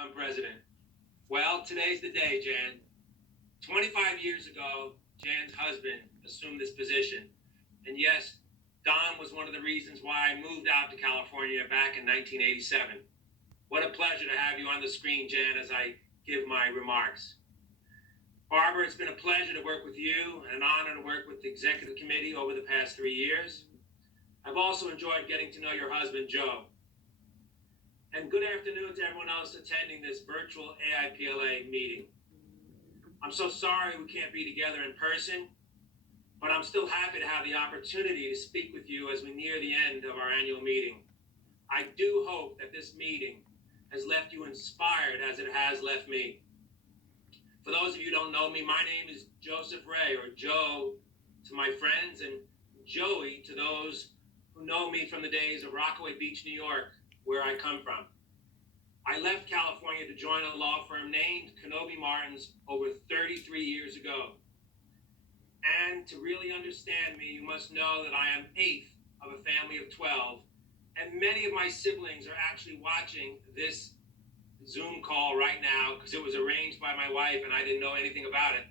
become president. Well, today's the day, Jan. 25 years ago, Jan's husband assumed this position. And yes, Don was one of the reasons why I moved out to California back in 1987. What a pleasure to have you on the screen, Jan, as I give my remarks. Barbara, it's been a pleasure to work with you and an honor to work with the executive committee over the past 3 years. I've also enjoyed getting to know your husband, Joe. And good afternoon to everyone else attending this virtual AIPLA meeting. I'm so sorry we can't be together in person, but I'm still happy to have the opportunity to speak with you as we near the end of our annual meeting. I do hope that this meeting has left you inspired as it has left me. For those of you who don't know me, my name is Joseph Ray, or Joe to my friends, and Joey to those who know me from the days of Rockaway Beach, New York, where I come from. I left California to join a law firm named Kenobi Martins over 33 years ago. And to really understand me, you must know that I am eighth of a family of 12, and many of my siblings are actually watching this Zoom call right now because it was arranged by my wife and I didn't know anything about it.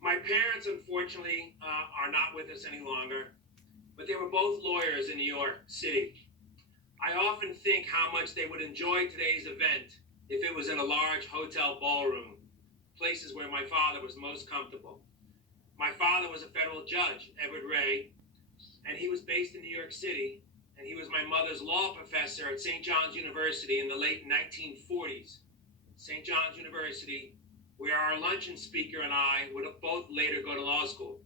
My parents, unfortunately, are not with us any longer, but they were both lawyers in New York City. I often think how much they would enjoy today's event if it was in a large hotel ballroom, places where my father was most comfortable. My father was a federal judge, Edward Ray, and he was based in New York City, and he was my mother's law professor at St. John's University in the late 1940s. St. John's University, where our luncheon speaker and I would both later go to law school.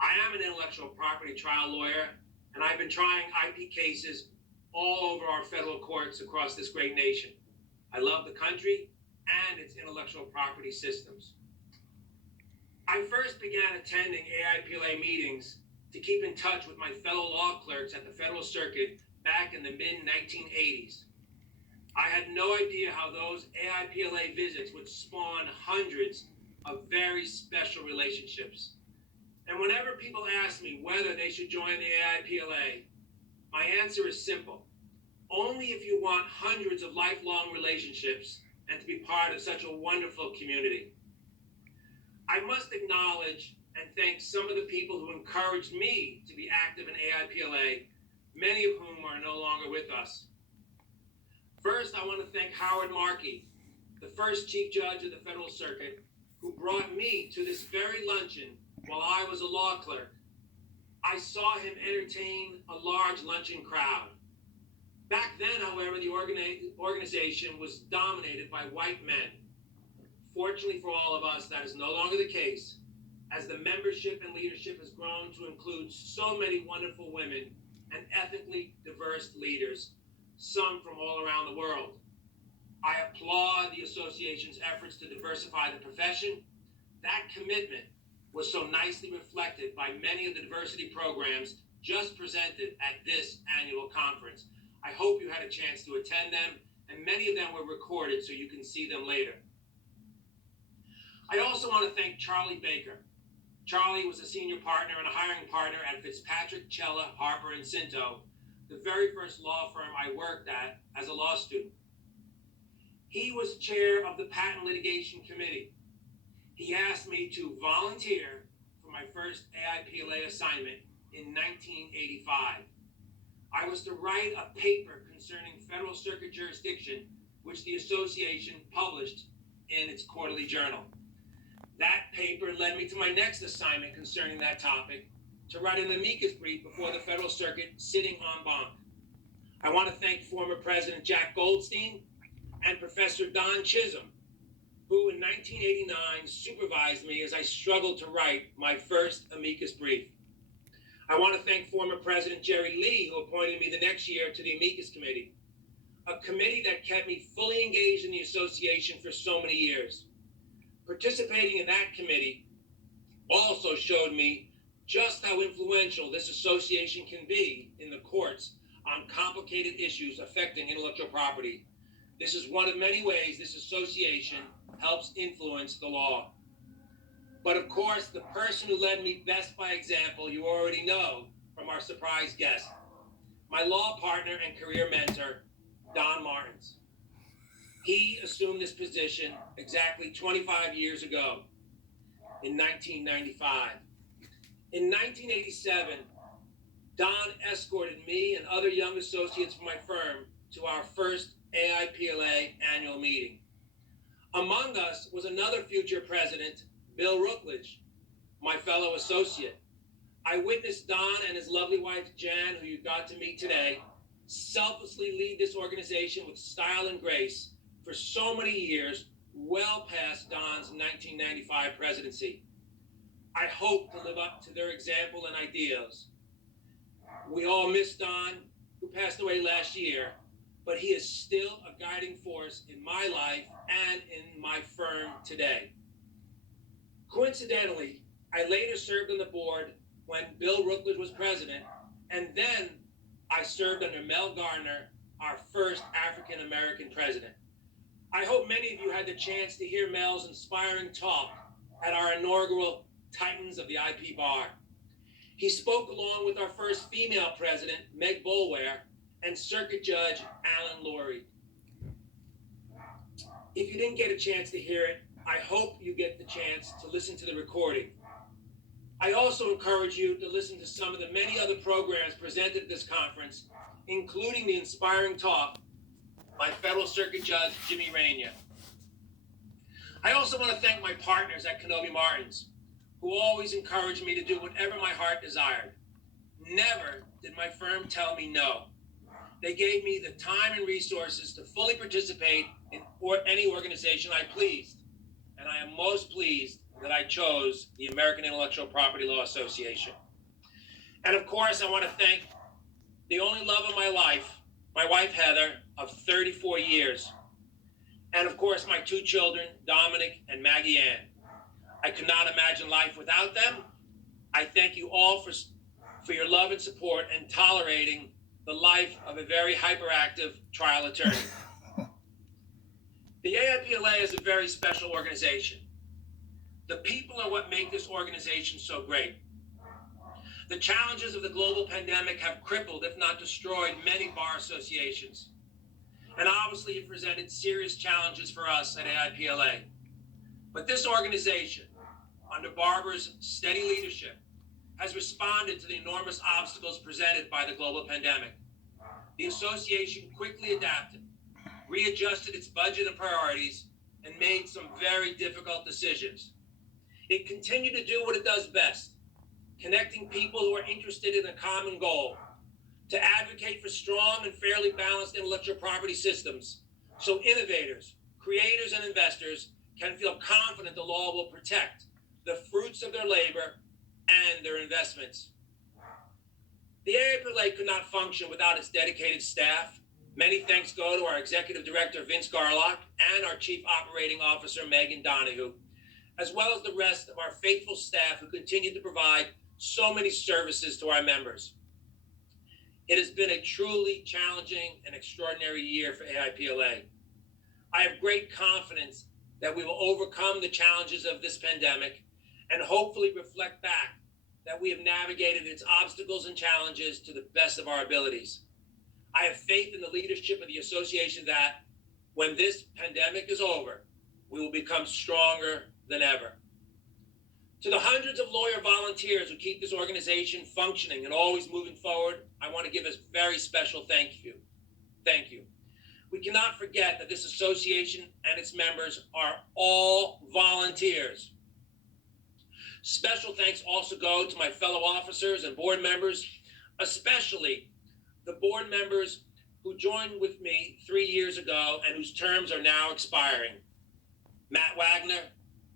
I am an intellectual property trial lawyer, and I've been trying IP cases all over our federal courts across this great nation. I love the country and its intellectual property systems. I first began attending AIPLA meetings to keep in touch with my fellow law clerks at the Federal Circuit back in the mid-1980s. I had no idea how those AIPLA visits would spawn hundreds of very special relationships. And whenever people ask me whether they should join the AIPLA, my answer is simple. Only if you want hundreds of lifelong relationships and to be part of such a wonderful community. I must acknowledge and thank some of the people who encouraged me to be active in AIPLA, many of whom are no longer with us. First, I want to thank Howard Markey, the first Chief Judge of the Federal Circuit, who brought me to this very luncheon while I was a law clerk. I saw him entertain a large luncheon crowd. Back then, however, the organization was dominated by white men. Fortunately for all of us, that is no longer the case, as the membership and leadership has grown to include so many wonderful women and ethnically diverse leaders, some from all around the world. I applaud the association's efforts to diversify the profession. That commitment was so nicely reflected by many of the diversity programs just presented at this annual conference. I hope you had a chance to attend them, and many of them were recorded so you can see them later. I also want to thank Charlie Baker. Charlie was a senior partner and a hiring partner at Fitzpatrick, Cella, Harper, and Cinto, the very first law firm I worked at as a law student. He was chair of the Patent Litigation Committee. He asked me to volunteer for my first AIPLA assignment in 1985. I was to write a paper concerning Federal Circuit jurisdiction, which the association published in its quarterly journal. That paper led me to my next assignment concerning that topic, to write an amicus brief before the Federal Circuit sitting en banc. I want to thank former President Jack Goldstein and Professor Don Chisholm, who in 1989 supervised me as I struggled to write my first amicus brief. I want to thank former President Jerry Lee, who appointed me the next year to the amicus committee, a committee that kept me fully engaged in the association for so many years. Participating in that committee also showed me just how influential this association can be in the courts on complicated issues affecting intellectual property. This is one of many ways this association helps influence the law. But of course, the person who led me best by example, you already know from our surprise guest, my law partner and career mentor, Don Martins. He assumed this position exactly 25 years ago in 1995. In 1987, Don escorted me and other young associates from my firm to our first AIPLA annual meeting. Among us was another future president, Bill Rookledge, my fellow associate. I witnessed Don and his lovely wife, Jan, who you got to meet today, selflessly lead this organization with style and grace for so many years, well past Don's 1995 presidency. I hope to live up to their example and ideals. We all miss Don, who passed away last year, but he is still a guiding force in my life and in my firm today. Coincidentally, I later served on the board when Bill Rookledge was president, and then I served under Mel Gardner, our first African-American president. I hope many of you had the chance to hear Mel's inspiring talk at our inaugural Titans of the IP Bar. He spoke along with our first female president, Meg Boulware, and Circuit Judge Alan Laurie. If you didn't get a chance to hear it, I hope you get the chance to listen to the recording. I also encourage you to listen to some of the many other programs presented at this conference, including the inspiring talk by Federal Circuit Judge Jimmy Rainier. I also want to thank my partners at Kenobi Martins, who always encouraged me to do whatever my heart desired. Never did my firm tell me no. They gave me the time and resources to fully participate in any organization I pleased, and I am most pleased that I chose the American Intellectual Property Law Association. And of course, I want to thank the only love of my life, my wife Heather, of 34 years, and of course my two children, Dominic and Maggie Ann. I could not imagine life without them. I thank you all for your love and support and tolerating the life of a very hyperactive trial attorney. The AIPLA is a very special organization. The people are what make this organization so great. The challenges of the global pandemic have crippled, if not destroyed, many bar associations. And obviously it presented serious challenges for us at AIPLA. But this organization, under Barbara's steady leadership, has responded to the enormous obstacles presented by the global pandemic. The association quickly adapted, readjusted its budget and priorities, and made some very difficult decisions. It continued to do what it does best, connecting people who are interested in a common goal, to advocate for strong and fairly balanced intellectual property systems so innovators, creators, and investors can feel confident the law will protect the fruits of their labor and their investments. The AIPLA could not function without its dedicated staff. Many thanks go to our Executive Director, Vince Garlock, and our Chief Operating Officer, Megan Donahue, as well as the rest of our faithful staff who continue to provide so many services to our members. It has been a truly challenging and extraordinary year for AIPLA. I have great confidence that we will overcome the challenges of this pandemic and hopefully reflect back that we have navigated its obstacles and challenges to the best of our abilities. I have faith in the leadership of the association that when this pandemic is over, we will become stronger than ever. To the hundreds of lawyer volunteers who keep this organization functioning and always moving forward, I want to give a very special thank you. Thank you. We cannot forget that this association and its members are all volunteers. Special thanks also go to my fellow officers and board members, especially the board members who joined with me 3 years ago and whose terms are now expiring. Matt Wagner,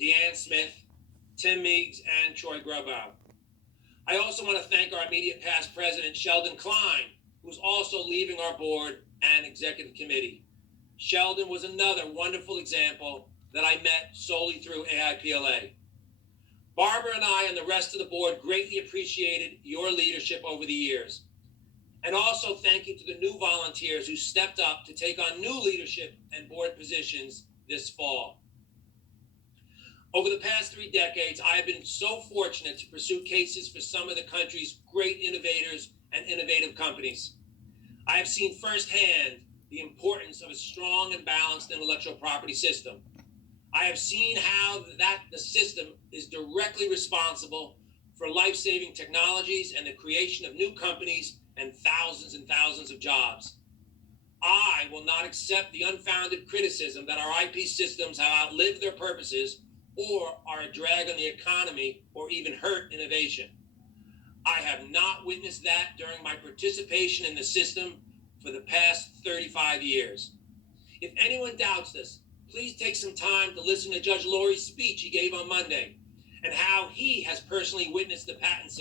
Deanne Smith, Tim Meigs, and Troy Grubau. I also want to thank our immediate past president, Sheldon Klein, who's also leaving our board and executive committee. Sheldon was another wonderful example that I met solely through AIPLA. Barbara and I and the rest of the board greatly appreciated your leadership over the years. And also thank you to the new volunteers who stepped up to take on new leadership and board positions this fall. Over the past 3 decades, I have been so fortunate to pursue cases for some of the country's great innovators and innovative companies. I have seen firsthand the importance of a strong and balanced intellectual property system. I have seen how the system is directly responsible for life-saving technologies and the creation of new companies and thousands of jobs. I will not accept the unfounded criticism that our IP systems have outlived their purposes or are a drag on the economy or even hurt innovation. I have not witnessed that during my participation in the system for the past 35 years. If anyone doubts this, please take some time to listen to Judge Lori's speech he gave on Monday and how he has personally witnessed the patent system